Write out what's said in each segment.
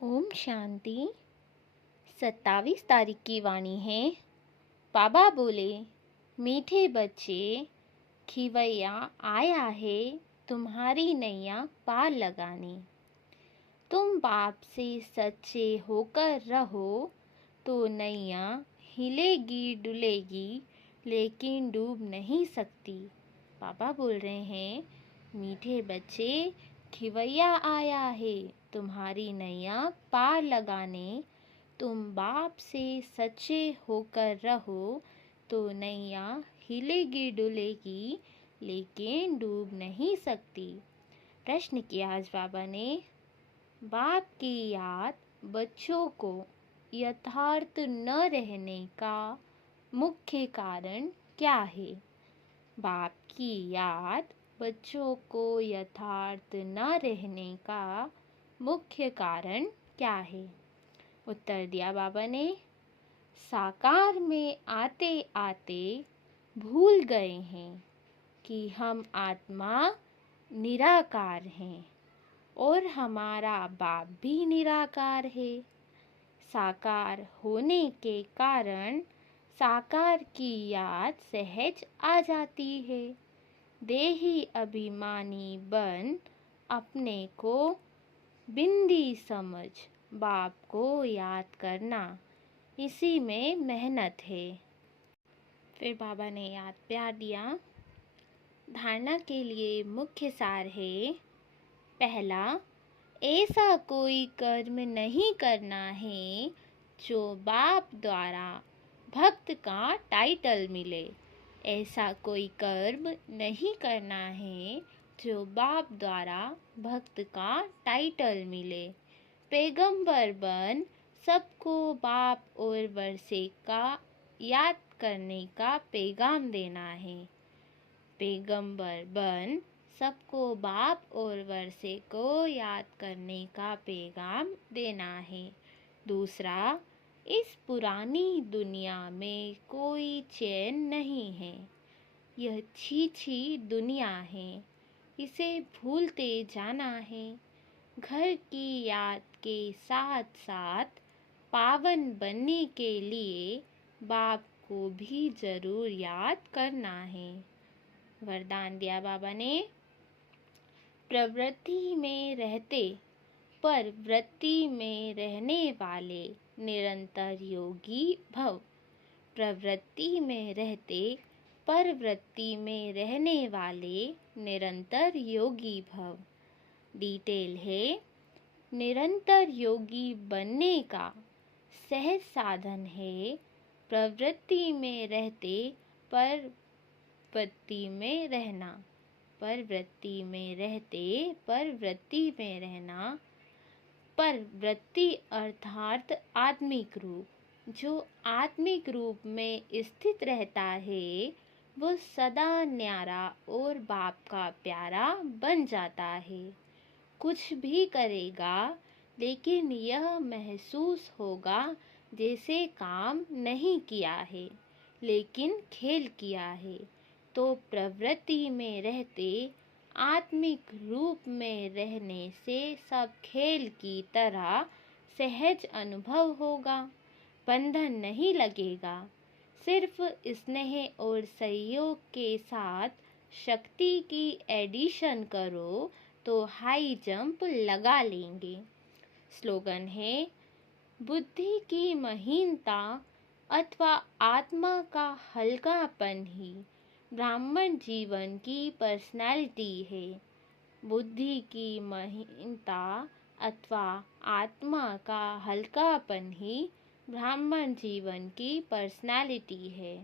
ओम शांति। 27 तारीख की वाणी है। बाबा बोले, मीठे बच्चे, खिवैया आया है तुम्हारी नैया पार लगाने। तुम बाप से सच्चे होकर रहो तो नैया हिलेगी डुलेगी लेकिन डूब नहीं सकती। बाबा बोल रहे हैं, मीठे बच्चे, खिवैया आया है तुम्हारी नैया पार लगाने। तुम बाप से सच्चे होकर रहो तो नैया हिलेगी डुलेगी लेकिन डूब नहीं सकती। प्रश्न किया आज बाबा ने, बाप की याद बच्चों को यथार्थ न रहने का मुख्य कारण क्या है? बाप की याद बच्चों को यथार्थ न रहने का मुख्य कारण क्या है? उत्तर दिया बाबा ने, साकार में आते आते भूल गए हैं कि हम आत्मा निराकार हैं और हमारा बाप भी निराकार है। साकार होने के कारण साकार की याद सहज आ जाती है। देही अभिमानी बन अपने को बिंदी समझ बाप को याद करना, इसी में मेहनत है। फिर बाबा ने याद प्यार दिया। धारणा के लिए मुख्य सार है, पहला, ऐसा कोई कर्म नहीं करना है जो बाप द्वारा भक्त का टाइटल मिले। ऐसा कोई कर्म नहीं करना है जो बाप द्वारा भक्त का टाइटल मिले। पैगंबर बन सबको बाप और वर्षे का याद करने का पैगाम देना है। पैगंबर बन सबको बाप और वर्षे को याद करने का पैगाम देना है। दूसरा, इस पुरानी दुनिया में कोई चैन नहीं है। यह छी दुनिया है, इसे भूलते जाना है। घर की याद के साथ साथ पावन बनने के लिए बाप को भी जरूर याद करना है। वरदान दिया बाबा ने, प्रवृत्ति में रहते पर वृत्ति में रहने वाले निरंतर योगी भव। प्रवृत्ति में रहते पर वृत्ति में रहने वाले निरंतर योगी भव। डिटेल है, निरंतर योगी बनने का सहज साधन है प्रवृत्ति में रहते पर वृत्ति में रहना। पर वृत्ति में रहते पर वृत्ति में रहना। पर वृत्ति अर्थात आत्मिक रूप। जो आत्मिक रूप में स्थित रहता है वो सदा न्यारा और बाप का प्यारा बन जाता है। कुछ भी करेगा लेकिन यह महसूस होगा जैसे काम नहीं किया है लेकिन खेल किया है। तो प्रवृत्ति में रहते आत्मिक रूप में रहने से सब खेल की तरह सहज अनुभव होगा। बंधन नहीं लगेगा। सिर्फ स्नेह और सहयोग के साथ शक्ति की एडिशन करो तो हाई जंप लगा लेंगे। स्लोगन है, बुद्धि की महीनता अथवा आत्मा का हल्कापन ही ब्राह्मण जीवन की पर्सनैलिटी है। बुद्धि की महीनता अथवा आत्मा का हल्कापन ही ब्राह्मण जीवन की पर्सनैलिटी है।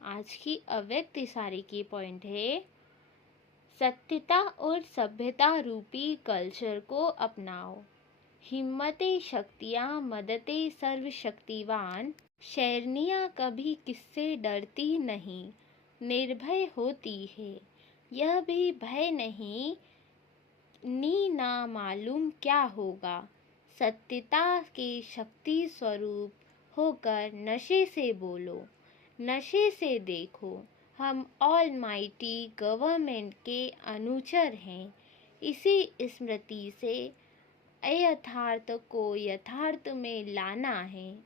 आज की अव्यक्त इशारे की पॉइंट है, सत्यता और सभ्यता रूपी कल्चर को अपनाओ। हिम्मते शक्तियाँ मदते सर्वशक्तिवान। शेरनियाँ कभी किससे डरती नहीं, निर्भय होती है। यह भी भय नहीं नी ना मालूम क्या होगा। सत्यता के शक्ति स्वरूप होकर नशे से बोलो, नशे से देखो। हम ऑल माइटी गवर्नमेंट के अनुचर हैं। इसी स्मृति से अयथार्थ को यथार्थ में लाना है,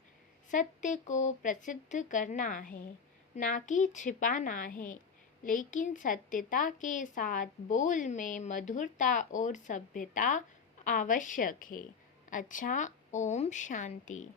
सत्य को प्रसिद्ध करना है, ना कि छिपाना है। लेकिन सत्यता के साथ बोल में मधुरता और सभ्यता आवश्यक है। अच्छा, ओम शांति।